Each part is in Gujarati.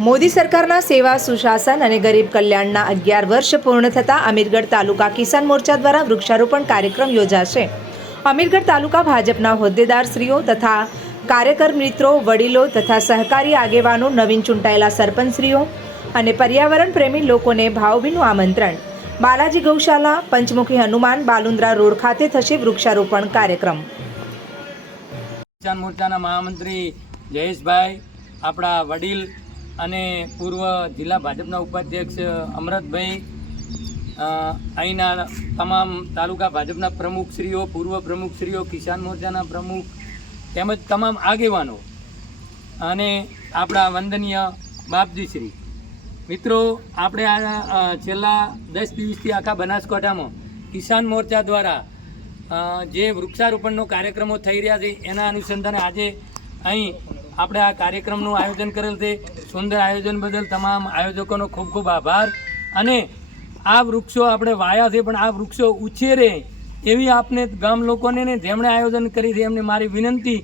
મોદી સરકારના સેવા, સુશાસન અને ગરીબ કલ્યાણના અગિયાર વર્ષ પૂર્ણ થતાં અમીરગઢ તાલુકા કિસાન મોરચા દ્વારા વૃક્ષારોપણ કાર્યક્રમ યોજાશે. અમીરગઢ તાલુકા ભાજપના હોદ્દેદારશ્રીઓ તથા કાર્યકર મિત્રો, વડીલો તથા સહકારી આગેવાનો, નવીન ચૂંટાયેલા સરપંચશ્રીઓ અને પર્યાવરણ પ્રેમી લોકોને ભાવભીનું આમંત્રણ. બાલાજી ગૌશાલા, પંચમુખી હનુમાન, બાલુંદ્રા રોડ ખાતે થશે વૃક્ષારોપણ કાર્યક્રમ. કિસાન મોરચાના મહામંત્રી જયેશભાઈ, આપણા વડીલ અને પૂર્વ જિલ્લા ભાજપના ઉપાધ્યક્ષ અમરતભાઈ અહીંના તમામ તાલુકા ભાજપના પ્રમુખશ્રીઓ પૂર્વ પ્રમુખશ્રીઓ કિસાન મોરચાના પ્રમુખ તેમજ તમામ આગેવાનો અને આપણા વંદનીય બાપજીશ્રી મિત્રો, આપણે આ છેલ્લા દસ દિવસથી આખા બનાસકાંઠામાં કિસાન મોરચા દ્વારા જે વૃક્ષારોપણનો કાર્યક્રમો થઈ રહ્યા છે, એના અનુસંધાને આજે અહીં આપણે આ કાર્યક્રમનું આયોજન કરેલ છે. સુંદર આયોજન બદલ તમામ આયોજકોનો ખૂબ ખૂબ આભાર. અને આ વૃક્ષો આપણે વાયા છે, પણ આ વૃક્ષો ઉછેરે એવી આપને ગામ લોકોને ને જેમણે આયોજન કરી છે, એમને મારી વિનંતી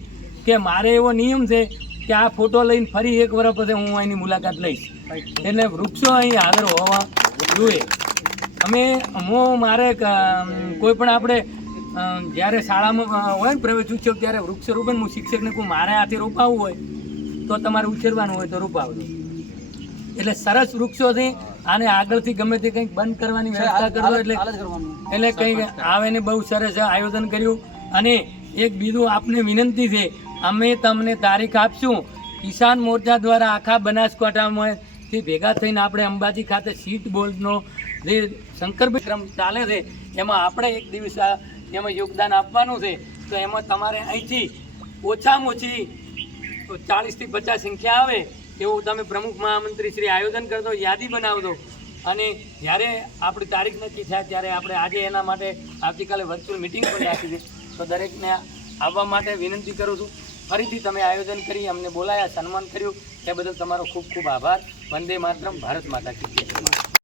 કે મારે એવો નિયમ છે કે આ ફોટો લઈને ફરી એક વર્ષ પછી હું અહીંની મુલાકાત લઈશ. એટલે વૃક્ષો અહીં હાજર હોવા જોઈએ. અમે, હું, મારે કોઈ પણ આપણે જ્યારે શાળામાં હોય ને પ્રવેશ ઉત્સવ ત્યારે વૃક્ષરોપણ હું શિક્ષકને કહું મારે હાથે રોપાવવું હોય તો તમારે ઉછેરવાનું હોય તો રોપાવજો. એટલે સરસ વૃક્ષોથી આને આગળથી ગમે તે કંઈક બંધ કરવાની વ્યવસ્થા કરજો એટલે એટલે કંઈક આવે ને બહુ સરસ આયોજન કર્યું. અને એક બીજું આપને વિનંતી છે અમે તમને તારીખ આપશું. કિસાન મોરચા દ્વારા આખા બનાસકાંઠામાંથી ભેગા થઈને આપણે અંબાજી ખાતે સીટ બોલ્ડનો જે શંકર વિક્રમ ચાલે છે એમાં આપણે એક દિવસ એમાં યોગદાન આપવાનું છે. તો એમાં તમારે અહીંથી ઓછામાં ઓછી ચાલીસથી પચાસ સંખ્યા આવે એવું તમે પ્રમુખ મહામંત્રી શ્રી આયોજન કરતો યાદી બનાવજો અને જ્યારે આપણી તારીખ નક્કી થાય ત્યારે આપણે આજે એના માટે આવતીકાલે વર્ચ્યુઅલ મિટિંગ પણ રાખી છે. તો દરેકને આવવા માટે વિનંતી કરું છું. ફરીથી તમે આયોજન કરી, અમને બોલાયા, સન્માન કર્યું. એ બદલ તમારો ખૂબ ખૂબ આભાર. વંદે માતરમ, ભારત માતા કી